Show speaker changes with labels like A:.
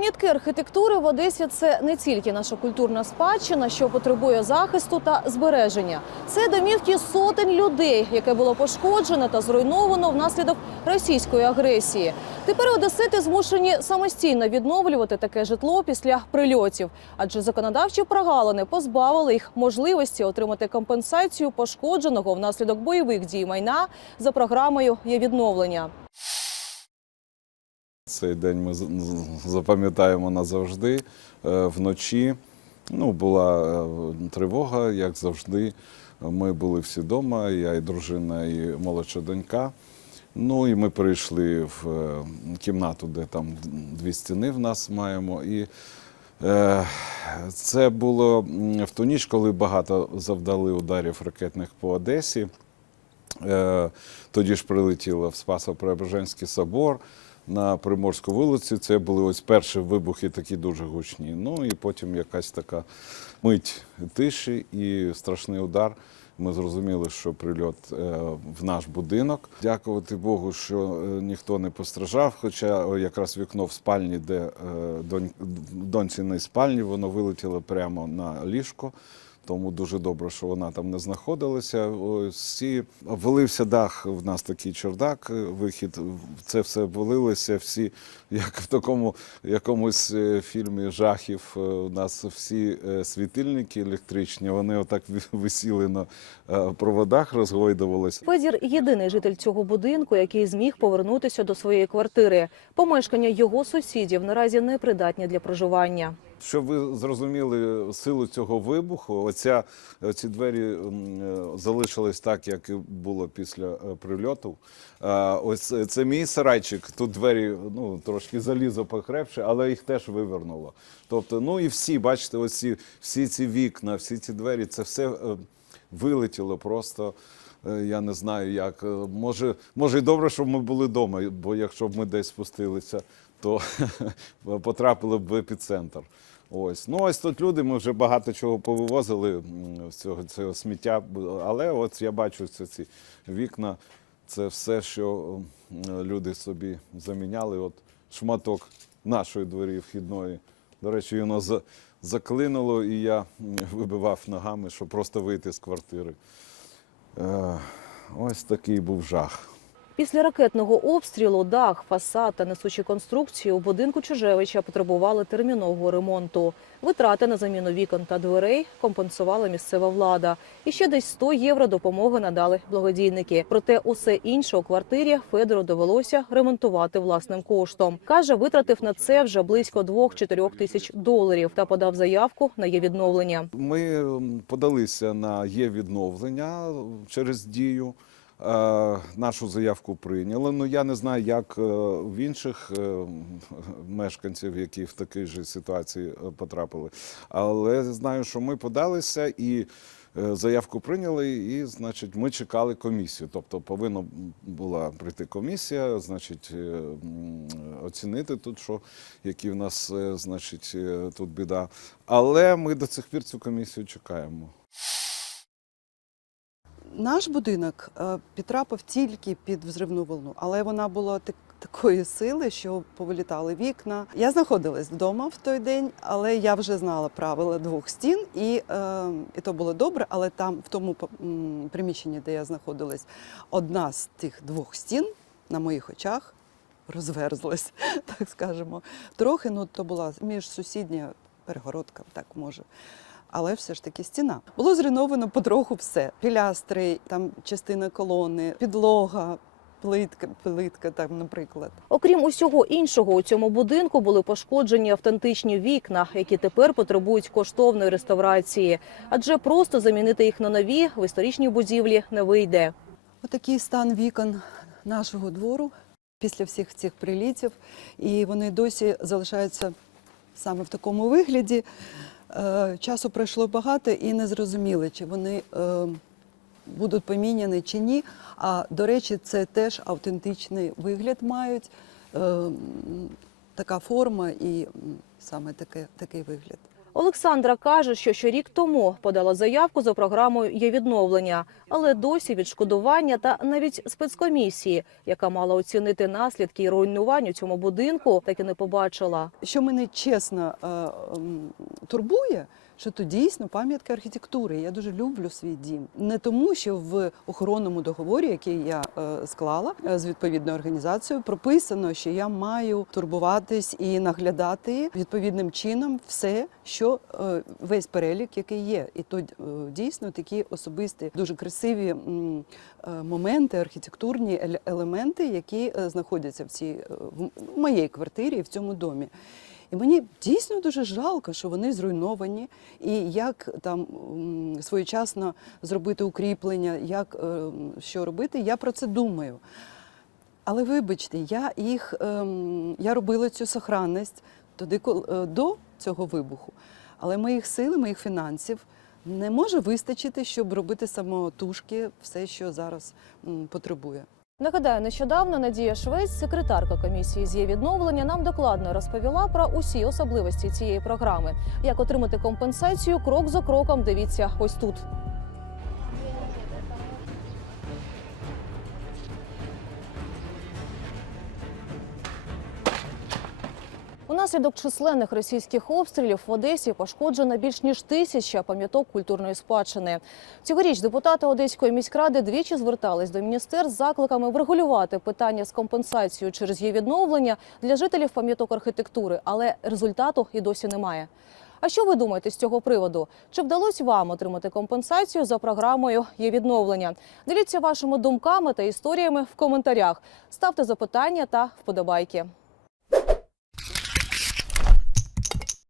A: Пам'ятки архітектури в Одесі це не тільки наша культурна спадщина, що потребує захисту та збереження. Це домівки сотень людей, яке було пошкоджено та зруйновано внаслідок російської агресії. Тепер одесити змушені самостійно відновлювати таке житло після прильотів, адже законодавчі прогалини позбавили їх можливості отримати компенсацію пошкодженого внаслідок бойових дій майна за програмою є відновлення.
B: Цей день ми запам'ятаємо назавжди. Е, Вночі ну, була е, тривога, як завжди. Ми були всі вдома, я і дружина, і молодша донька. Ну і ми перейшли в е, кімнату, де там дві стіни в нас маємо. І це було в ту ніч, коли багато завдали ударів ракетних по Одесі. Тоді ж прилетіло в Спасо-Преображенський собор на Приморську вулиці. Це були ось перші вибухи, такі дуже гучні. Ну і потім якась така мить тиші і страшний удар. Ми зрозуміли, що прильот е, в наш будинок. Дякувати Богу, що е, ніхто не постраждав. Хоча якраз вікно в спальні, де е, донь, доньціній спальні, воно вилетіло прямо на ліжко. Тому дуже добре, що вона там не знаходилася. Всі обвалився дах. В нас такий чердак, е, вихід. Це все обвалилося. Всі, як в такому якомусь е, фільмі жахів, е, у нас всі світильники електричні, вони отак висіли на проводах, розгойдувалися.
A: Федір єдиний житель цього будинку, який зміг повернутися до своєї квартири. Помешкання його сусідів наразі не придатні для проживання.
B: Щоб ви зрозуміли силу цього вибуху, оця ці двері е, залишились так, як і було після е, прильоту. Ось е, це мій сарайчик. Тут двері ну трошки залізо покрепше, але їх теж вивернуло. Тобто, ну і всі, бачите, оці всі ці вікна, всі ці двері, це все вилетіло просто. Я не знаю, як. Може, може, і добре, щоб ми були вдома, бо якщо б ми десь спустилися, то потрапили б в епіцентр. Ось. Ну, ось тут люди, ми вже багато чого повивозили з цього, цього сміття. Але от я бачу це ці вікна, це все, що люди собі заміняли. От шматок нашої двері вхідної. До речі, воно за- заклинуло, і я вибивав ногами, щоб просто вийти з квартири. Е, Ось такий був жах.
A: Після ракетного обстрілу дах, фасад та несучі конструкції у будинку Чужевича потребували термінового ремонту. Витрати на заміну вікон та дверей компенсувала місцева влада. І ще десь 100 євро допомоги надали благодійники. Проте усе інше у квартирі Федору довелося ремонтувати власним коштом. Каже, витратив на це вже близько 2-4 тисяч доларів та подав заявку на її відновлення.
B: Ми подалися на є відновлення через дію. Е, Нашу заявку прийняли. Ну я не знаю, як е, в інших е, мешканців, які в такій же ситуації потрапили. Але знаю, що ми подалися і заявку прийняли, і значить, ми чекали комісію. Тобто повинна була прийти комісія, значить, оцінити тут, що які в нас, значить, тут біда. Але ми до цих пір цю комісію чекаємо.
C: Наш будинок е, потрапив тільки під взривну волну, але вона була так, такої сили, що повилітали вікна. Я знаходилась вдома в той день, але я вже знала правила двох стін, і, е, і то було добре. Але там, в тому приміщенні, де я знаходилась, одна з тих двох стін на моїх очах розверзлась, так скажемо. Трохи ну то була міжсусідня перегородка, так може але все ж таки стіна. Було зруйновано потроху все: пілястри, там частина колони, підлога, плитка, плитка там, наприклад.
A: Окрім усього іншого, у цьому будинку були пошкоджені автентичні вікна, які тепер потребують коштовної реставрації, адже просто замінити їх на нові в історичній будівлі не вийде.
C: Отакий стан вікон нашого двору після всіх цих прилітів, і вони досі залишаються саме в такому вигляді. Е, Часу пройшло багато і не зрозуміли, чи вони е, будуть поміняні чи ні. А до речі, це теж автентичний вигляд мають, е, така форма і саме такий вигляд.
A: Олександра каже, що ще рік тому подала заявку за програмою є відновлення, але досі відшкодування та навіть спецкомісії, яка мала оцінити наслідки і руйнувань у цьому будинку, так і не побачила.
C: Що мене чесно е, турбує, що то дійсно пам'ятка архітектури. Я дуже люблю свій дім. Не тому, що в охоронному договорі, який я е, склала е, з відповідною організацією, прописано, що я маю турбуватись і наглядати відповідним чином все, що е, весь перелік, який є. І то дійсно такі особисті, дуже красиві. Моменти, архітектурні елементи, які знаходяться в цій в- в моїй квартирі, в цьому домі. І мені дійсно дуже жалко, що вони зруйновані, і як там своєчасно зробити укріплення, як е, що робити, я про це думаю. Але вибачте, я їх ем, я робила цю сохранність тоді, е, до цього вибуху. Але моїх сил, моїх фінансів не може вистачити, щоб робити самотужки все, що зараз потребує.
A: Нагадаю, нещодавно Надія Швець, секретарка комісії з є відновлення, нам докладно розповіла про усі особливості цієї програми. Як отримати компенсацію крок за кроком. Дивіться ось тут. Унаслідок численних російських обстрілів в Одесі пошкоджено більш ніж тисяча пам'яток культурної спадщини. Цьогоріч депутати Одеської міськради двічі звертались до міністерств з закликами врегулювати питання з компенсацією через її відновлення для жителів пам'яток архітектури, але результату і досі немає. А що ви думаєте з цього приводу? Чи вдалося вам отримати компенсацію за програмою є відновлення? Діліться вашими думками та історіями в коментарях. Ставте запитання та вподобайки.